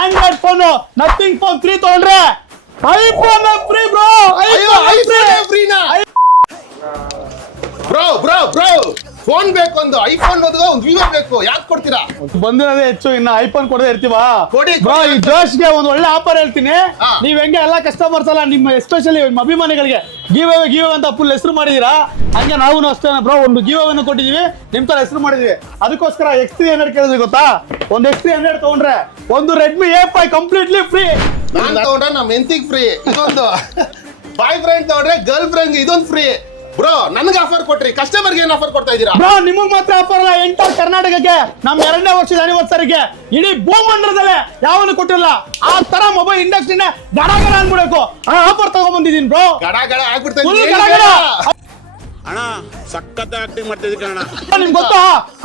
Android phone Nothing phone 3 ತಗೊಂಡ್ರೆ iPhone free bro. ಫ್ರೀನಾ bro bro bro phone ಬೇಕು, ಒಂದು ಐಫೋನ್ ಒಂದು ವಿವೋ ಬೇಕು, ಯಾಕೆ ಕೊಡ್ತೀರಾ? ಬಂದಿರೋದೇ ಹೆಚ್ಚು, ಇನ್ನ ಐಫೋನ್ ಕೊಡದೆ ಇರ್ತೀವಾ? ಕೊಡಿ ಬ್ರೋ. ಈ ಜೋಶ್ಗೆ ಒಂದು ಒಳ್ಳೆ ಆಫರ್ ಹೇಳ್ತೀನಿ. ಹಾ. ನೀವ್ ಹೆಂಗೆ ಎಲ್ಲಾ ಕಸ್ಟಮರ್ಸ್ ಅಲ್ಲ, ನಿಮ್ಮ ಎಸ್ಪೆಷಲಿ ಅಭಿಮಾನಿಗಳಿಗೆ ಗಿವ್ ಅವೇ ಅಂತ ಫುಲ್ ಹೆಸರು ಮಾಡಿದೀರಾ, ಹಂಗೆ ನಾವು ಅಷ್ಟೇ ಬ್ರೋ. ಒಂದು ಗಿವ್ ಅವೇನು ಕೊಟ್ಟಿದೀವಿ, ನಿಮ್ ತರ ಹೆಸರು ಮಾಡಿದೀವಿ. ಅದಕ್ಕೋಸ್ಕರ X300 ಕೇಳಿದ್ವಿ ಗೊತ್ತಾ? ಒಂದು X300 ತಗೊಂಡ್ರೆ ಒಂದು ರೆಡ್ಮಿ A5 ಕಂಪ್ಲೀಟ್ಲಿ ಫ್ರೀ. ನಾನ್ ತಗೊಂಡ್ರೆ ನಮ್ಮ ಹೆಂಡತಿಗೆ ಫ್ರೀ, ಇದೊಂದು ಬಾಯ್ ಫ್ರೆಂಡ್ ತಗೊಂಡ್ರೆ ಗರ್ಲ್ ಫ್ರೆಂಡ್ ಇದೊಂದು ಫ್ರೀ. ಬ್ರೋ ನನ್ಗೆ ಆಫರ್ ಕೊಟ್ರಿ, ಕಸ್ಟಮರ್ಗೆ ಏನ್ ಆಫರ್ ಕೊಡ್ತಾ ಇದೀರಾ? ಬ್ರೋ ನಿಮಗ್ ಮಾತ್ರ ಆಫರ್ ಅಲ್ಲ, ಎಂಟರ್ ಕರ್ನಾಟಕಕ್ಕೆ ನಮ್ಮ 2ನೇ ವರ್ಷದ ಆನಿವರ್ಸರಿಗೆ ಇಡೀ ಭೂಮಂಡಲದಲ್ಲೇ ಯಾವನು ಕೊಟ್ಟಿಲ್ಲ. ಆ ತರ ಮೊಬೈಲ್ ಇಂಡಸ್ಟ್ರಿನ ಗಡಗಡ ಅನ್ಬಿಡಬೇಕು. ಆ ಆಫರ್ ತಗೊಂಡ್ ಬಂದಿದ್ದೀನಿ ಬ್ರೋ. ಗಡ ಗಡ ಆಗ್ಬಿಡ್ತಾ Full ಇದೆ. ಗಡಗಡ. ಅಣ್ಣ ಸಖತ್ ಆಕ್ಟಿಂಗ್ ಮಾಡ್ತಿದ್ದೆ ಕಣ. ನಿಮ್ಗೆ ಗೊತ್ತಾ,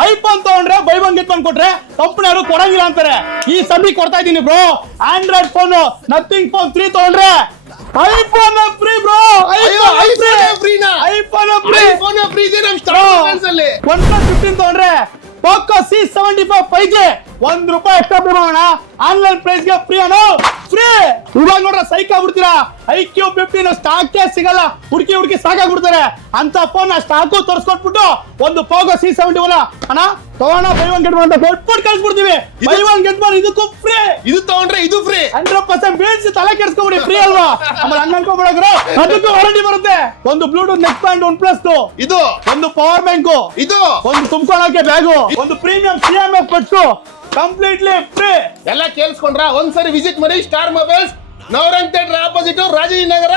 ಐಫೋನ್ ತಗೊಂಡ್ರೆ ಬೈ ಒನ್ ಗೆಟ್ ಒನ್ ಕೊಟ್ರೆ ಕಂಪನಿ ಅವರು ಕೊಡಂಗಿಲ್ಲ ಅಂತಾರೆ. ಈ ಸಭೆ ಕೊಡ್ತಾ ಇದ್ದೀನಿ bro. Android phone Nothing phone 3 ತಗೊಂಡ್ರೆ ಐಫೋನ್ ಫ್ರೀ ಬ್ರೋ. ಫ್ರೀನಾ ಐಫೋನ್ ಫ್ರೀ. ಐಫೋನ್ ಫ್ರೀ ಇದೆ ನಮ್ಮ ಸ್ಟಾರ್ ಅಲ್ಲಿ. OnePlus 15 ತಗೊಂಡ್ರೆ Poco C75 5G ₹1 extra pay ಮಾಡೋಣ. ಆನ್ಲೈನ್ ಪ್ರೈಸ್ ಗೆ ಫ್ರೀ ಅಣ್ಣ, ಫ್ರೀ. ಇವಾಗ ನೋಡ್ರೆ ಸೈಕ್ ಆಗ್ಬಿಡ್ತೀರಾ. iQ15 ಸ್ಟಾಕ್ ಸಿಗಲ್ಲ, ಹುಡುಕಿ ಸಾಕಾಗ್ಬಿಡ್ತಾರೆ. ಅಂತ ಫೋನ್ ಸ್ಟಾಕು ತೋರಿಸ್ಕೊಟ್ಬಿಟ್ಟು ಒಂದು ಪೋಕೋ C71 ಅಣ್ಣ ತಗೋಣ, ಬೈ ಒನ್ ಗೆಟ್ ಒನ್ ಅಂತ ಕೊಟ್ಬಿಟ್ಟು ಕಳ್ಸ್ಬಿಡ್ತೀವಿ. ಬೈ ಒನ್ ಗೆಟ್ ಒನ್ ಇದಕ್ಕೂ ಫ್ರೀ. ಇದು ತಗೊಂಡ್ರೆ ಇದು ಫ್ರೀ. 100% ಬೀಳ್ಸಿ ತಲೆ ಕೆಡ್ಸ್ಕೊಬಿಡಿ, ಫ್ರೀ ಅಲ್ವಾ? ಆಮೇಲೆ ಹಂಗ ಅನ್ಕೊಂಡ್ಬಿಡಕ್ರು, ಅದಕ್ಕೂ ವಾರಂಟಿ ಬರುತ್ತೆ. ಒಂದು ಬ್ಲೂಟೂತ್ ನೆಕ್ ಬ್ಯಾಂಡ್ OnePlus, ಇದು ಒಂದು ಪವರ್ ಬ್ಯಾಂಕ್, ಇದು ಒಂದು ತುಂಬ್ಕೊಳಕ್ಕೆ ಬ್ಯಾಗು, ಒಂದು premium CMF buds completely free. ಎಲ್ಲ ಕೇಳಿಸ್ಕೊಂಡ್ರ? ಒಂದ್ಸರಿ ವಿಸಿಟ್ ಮಾಡಿ star mobiles, Navrang theatre opposite Rajiv ನಗರ.